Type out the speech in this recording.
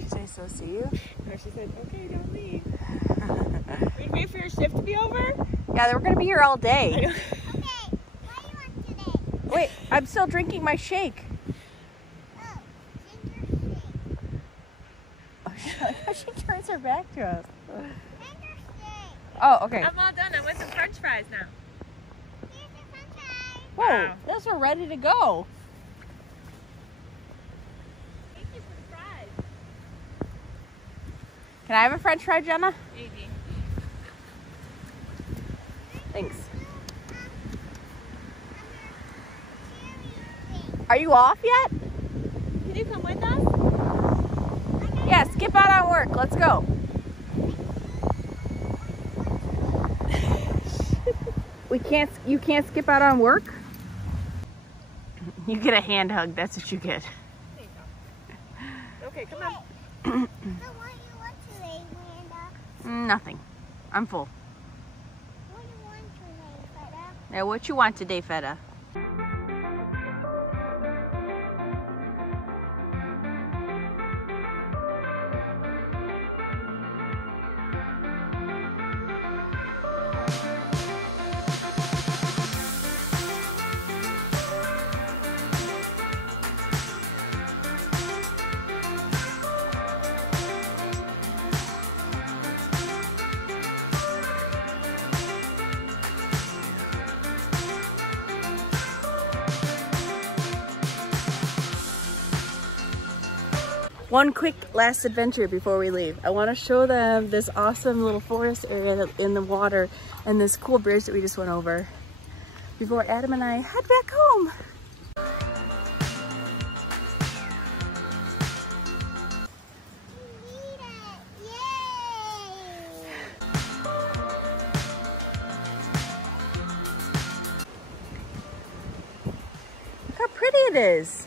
She said, so see you? No, she said, okay, don't leave. We'd wait for your shift to be over? Yeah, we're gonna be here all day. Okay, what do you want today? Wait, I'm still drinking my shake. Oh, ginger shake. Oh, she turns her back to us. Ginger shake. Oh, okay. I'm all done. I want some french fries now. Here's your french fries. Whoa, Wow. those are ready to go. Thank you for the fries. Can I have a french fry, Jenna? Maybe. Thanks. Are you off yet? Can you come with us? Yeah, skip out on work. Let's go. You can't skip out on work? You get a hand hug. That's what you get. There you go. Okay, come on. So what do you want today, Miranda? Nothing. I'm full. What do you want today, Feta? Now, what you want today, Feta? One quick last adventure before we leave. I want to show them this awesome little forest area in the water and this cool bridge that we just went over before Adam and I head back home. Look how pretty it is.